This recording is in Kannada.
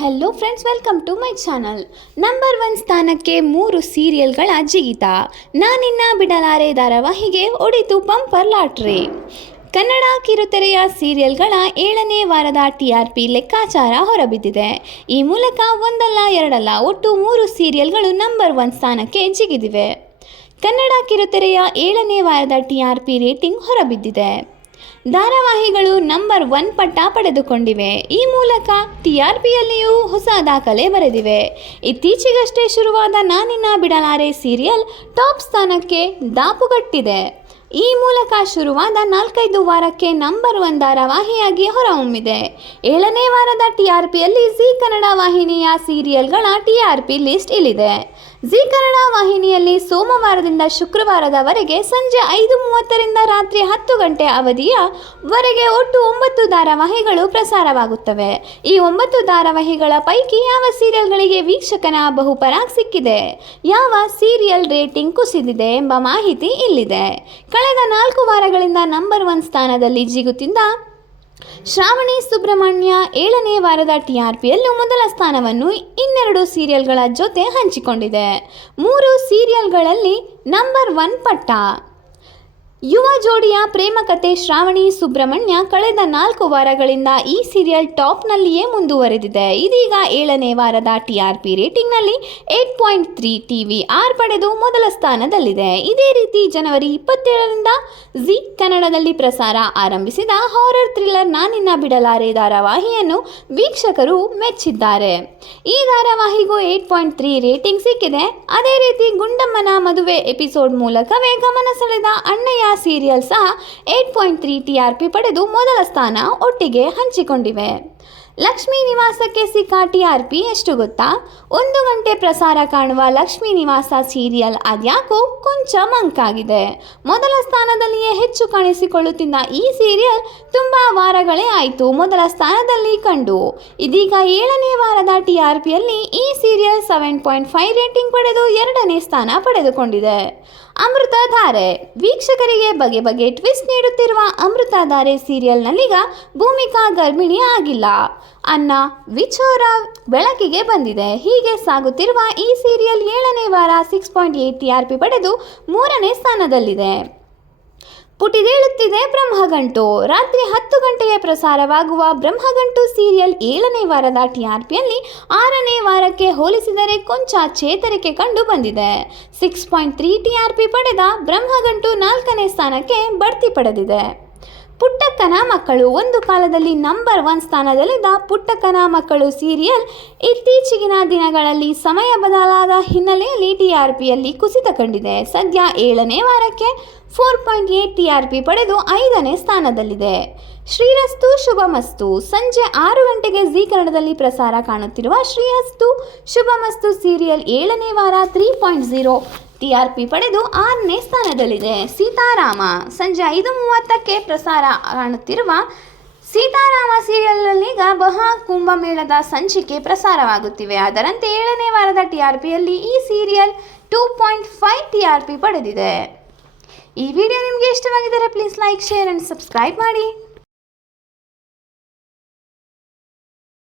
Hello friends, welcome to my channel. Number 1 ಸ್ಥಾನಕ್ಕೆ 3 ಸೀರಿಯಲ್ಗಳ ಜಿಗಿತ. ನಾನಿನ್ನ ಬಿಡಲಾರೆ ಧಾರಾವಾಹಿಗೆ ಒಡಿತು ಬಂಪರ್ ಲಾಟ್ರಿ. ಕನ್ನಡ ಕಿರುತೆರೆಯ ಸೀರಿಯಲ್ಗಳ 7ನೇ ವಾರದ TRP ಲೆಕ್ಕಾಚಾರ ಹೊರಬಿದ್ದಿದೆ. ಈ ಮೂಲಕ ಒಂದಲ್ಲ ಎರಡಲ್ಲ ಒಟ್ಟು 3 ಸೀರಿಯಲ್ಗಳು ನಂಬರ್ 1 ಸ್ಥಾನಕ್ಕೆ ಜಿಗಿದಿವೆ. ಕನ್ನಡ ಕಿರುತೆರೆಯ 7ನೇ ವಾರದ TRP ರೇಟಿಂಗ್ ಹೊರಬಿದ್ದಿದೆ. ಧಾರಾವಾಹಿಗಳು ನಂಬರ್ 1 ಪಟ್ಟ ಪಡೆದುಕೊಂಡಿವೆ. ಈ ಮೂಲಕ TRPಯಲ್ಲಿಯೂ ಹೊಸ ದಾಖಲೆ ಬರೆದಿವೆ. ಇತ್ತೀಚೆಗಷ್ಟೇ ಶುರುವಾದ ನಾನಿನ್ನ ಬಿಡಲಾರೆ ಸೀರಿಯಲ್ ಟಾಪ್ ಸ್ಥಾನಕ್ಕೆ ದಾಪುಗಟ್ಟಿದೆ. ಈ ಮೂಲಕ ಶುರುವಾದ 4-5 ವಾರಕ್ಕೆ ನಂಬರ್ 1 ಧಾರಾವಾಹಿಯಾಗಿ ಹೊರಹೊಮ್ಮಿದೆ. 7ನೇ ವಾರದ TRPಯಲ್ಲಿ ಜಿ ಕನ್ನಡ ವಾಹಿನಿಯ ಸೀರಿಯಲ್ಗಳ TRP ಲಿಸ್ಟ್ ಇಲ್ಲಿದೆ. ಜಿ ಕನ್ನಡ ವಾಹಿನಿಯಲ್ಲಿ ಸೋಮವಾರದಿಂದ ಶುಕ್ರವಾರದವರೆಗೆ ಸಂಜೆ 5:30ರಿಂದ ರಾತ್ರಿ 10 ಗಂಟೆ ಅವಧಿಯ ವರೆಗೆ ಒಟ್ಟು 9 ಧಾರಾವಾಹಿಗಳು ಪ್ರಸಾರವಾಗುತ್ತವೆ. ಈ 9 ಧಾರಾವಾಹಿಗಳ ಪೈಕಿ ಯಾವ ಸೀರಿಯಲ್ಗಳಿಗೆ ವೀಕ್ಷಕನ ಬಹುಪರಾಗ್ ಸಿಕ್ಕಿದೆ, ಯಾವ ಸೀರಿಯಲ್ ರೇಟಿಂಗ್ ಕುಸಿದಿದೆ ಎಂಬ ಮಾಹಿತಿ ಇಲ್ಲಿದೆ. ಕಳೆದ 4 ವಾರಗಳಿಂದ ನಂಬರ್ 1 ಸ್ಥಾನದಲ್ಲಿ ಜಿಗುತ್ತಿದ್ದ ಶ್ರಾವಣಿ ಸುಬ್ರಹ್ಮಣ್ಯ 7ನೇ ವಾರದ TRPಯಲ್ಲೂ ಮೊದಲ ಸ್ಥಾನವನ್ನು 2 ಸೀರಿಯಲ್ಗಳ ಜೊತೆ ಹಂಚಿಕೊಂಡಿದೆ. 3 ಸೀರಿಯಲ್ಗಳಲ್ಲಿ ನಂಬರ್ 1 ಪಟ್ಟ. ಯುವ ಜೋಡಿಯ ಪ್ರೇಮ ಕಥೆ ಶ್ರಾವಣಿ ಸುಬ್ರಹ್ಮಣ್ಯ ಕಳೆದ 4 ವಾರಗಳಿಂದ ಈ ಸೀರಿಯಲ್ ಟಾಪ್ನಲ್ಲಿಯೇ ಮುಂದುವರೆದಿದೆ. ಇದೀಗ 7ನೇ ವಾರದ TRP ರೇಟಿಂಗ್ನಲ್ಲಿ 8.3 TVR ಪಡೆದು ಮೊದಲ ಸ್ಥಾನದಲ್ಲಿದೆ. ಇದೇ ರೀತಿ ಜನವರಿ 27ರಿಂದ ಜಿ ಕನ್ನಡದಲ್ಲಿ ಪ್ರಸಾರ ಆರಂಭಿಸಿದ ಹಾರರ್ ಥ್ರಿಲ್ಲರ್ ನಾನಿನ್ನ ಬಿಡಲಾರೆ ಧಾರಾವಾಹಿಯನ್ನು ವೀಕ್ಷಕರು ಮೆಚ್ಚಿದ್ದಾರೆ. ಈ ಧಾರಾವಾಹಿಗೂ 8.3 ರೇಟಿಂಗ್ ಸಿಕ್ಕಿದೆ. ಅದೇ ರೀತಿ ಗುಂಡಮ್ಮನ ಮದುವೆ ಎಪಿಸೋಡ್ ಮೂಲಕವೇ ಗಮನ ಸೆಳೆದ ಅಣ್ಣಯ್ಯ ಸೀರಿಯಲ್ ಸಹ 8.3 TRP ಪಡೆದು ಮೊದಲ ಸ್ಥಾನ ಒಟ್ಟಿಗೆ ಹಂಚಿಕೊಂಡಿವೆ. ಲಕ್ಷ್ಮೀ ನಿವಾಸಕ್ಕೆ ಸಿಕ್ಕ TRP ಎಷ್ಟು ಗೊತ್ತಾ? 1 ಗಂಟೆ ಪ್ರಸಾರ ಕಾಣುವ ಲಕ್ಷ್ಮೀ ನಿವಾಸ ಸೀರಿಯಲ್ ಅದ್ಯಾಕೋ ಕೊಂಚ ಮಂಕಾಗಿದೆ. ಮೊದಲ ಸ್ಥಾನದಲ್ಲಿಯೇ ಹೆಚ್ಚು ಕಾಣಿಸಿಕೊಳ್ಳುತ್ತಿದ್ದ ಈ ಸೀರಿಯಲ್ ತುಂಬಾ ವಾರಗಳೇ ಆಯಿತು ಮೊದಲ ಸ್ಥಾನದಲ್ಲಿ ಕಂಡು. ಇದೀಗ 7ನೇ ವಾರದ TRPಯಲ್ಲಿ ಈ ಸೀರಿಯಲ್ 7.5 ರೇಟಿಂಗ್ ಪಡೆದು 2ನೇ ಸ್ಥಾನ ಪಡೆದುಕೊಂಡಿದೆ. ಅಮೃತಧಾರೆ ವೀಕ್ಷಕರಿಗೆ ಬಗೆ ಬಗೆ ಟ್ವಿಸ್ಟ್ ನೀಡುತ್ತಿರುವ ಅಮೃತಧಾರೆ ಸೀರಿಯಲ್ನಲ್ಲೀಗ ಭೂಮಿಕಾ ಗರ್ಭಿಣಿ ಆಗಿಲ್ಲ ಅನ್ನ ವಿಚಾರ ಬೆಳಕಿಗೆ ಬಂದಿದೆ. ಹೀಗೆ ಸಾಗುತ್ತಿರುವ ಈ ಸೀರಿಯಲ್ 7ನೇ ವಾರ 6.8 TRP ಪಡೆದು 3ನೇ ಸ್ಥಾನದಲ್ಲಿದೆ. ಪುಟಿದೇಳುತ್ತಿದೆ ಬ್ರಹ್ಮಗಂಟು. ರಾತ್ರಿ 10 ಗಂಟೆಗೆ ಪ್ರಸಾರವಾಗುವ ಬ್ರಹ್ಮಗಂಟು ಸೀರಿಯಲ್ 7ನೇ ವಾರದ TRPಯಲ್ಲಿ 6ನೇ ವಾರಕ್ಕೆ ಹೋಲಿಸಿದರೆ ಕೊಂಚ ಚೇತರಿಕೆ ಕಂಡು ಬಂದಿದೆ. 6.3 TRP ಪಡೆದ ಬ್ರಹ್ಮಗಂಟು 4ನೇ ಸ್ಥಾನಕ್ಕೆ ಬಡ್ತಿ ಪಡೆದಿದೆ. ಪುಟ್ಟಕ್ಕನ ಮಕ್ಕಳು ಒಂದು ಕಾಲದಲ್ಲಿ ನಂಬರ್ 1 ಸ್ಥಾನದಲ್ಲಿದ್ದ ಪುಟ್ಟಕ್ಕನ ಮಕ್ಕಳು ಸೀರಿಯಲ್ ಇತ್ತೀಚಿನ ದಿನಗಳಲ್ಲಿ ಸಮಯ ಬದಲಾದ ಹಿನ್ನೆಲೆಯಲ್ಲಿ TRPಯಲ್ಲಿ ಕುಸಿತ ಕಂಡಿದೆ. ಸದ್ಯ 7ನೇ ವಾರಕ್ಕೆ 4.8 TRP ಪಡೆದು 5ನೇ ಸ್ಥಾನದಲ್ಲಿದೆ. ಶ್ರೀರಸ್ತು ಶುಭಮಸ್ತು ಸಂಜೆ 6 ಗಂಟೆಗೆ ಜಿ ಕನ್ನಡದಲ್ಲಿ ಪ್ರಸಾರ ಕಾಣುತ್ತಿರುವ ಶ್ರೀರಸ್ತು ಶುಭಮಸ್ತು ಸೀರಿಯಲ್ 7ನೇ ವಾರ 3.0 TRP ಪಡೆದು 6ನೇ ಸ್ಥಾನದಲ್ಲಿದೆ. ಸೀತಾರಾಮ ಸಂಜೆ 5:30ಕ್ಕೆ ಪ್ರಸಾರ ಕಾಣುತ್ತಿರುವ ಸೀತಾರಾಮ ಸೀರಿಯಲ್ನಲ್ಲೀಗ ಮಹಾ ಕುಂಭಮೇಳದ ಸಂಚಿಕೆ ಪ್ರಸಾರವಾಗುತ್ತಿವೆ. ಅದರಂತೆ 7ನೇ ವಾರದ TRPಯಲ್ಲಿ ಈ ಸೀರಿಯಲ್ 2.5 TRP ಪಡೆದಿದೆ. ಈ ವಿಡಿಯೋ ನಿಮಗೆ ಇಷ್ಟವಾಗಿದ್ದರೆ please like, share and subscribe ಮಾಡಿ.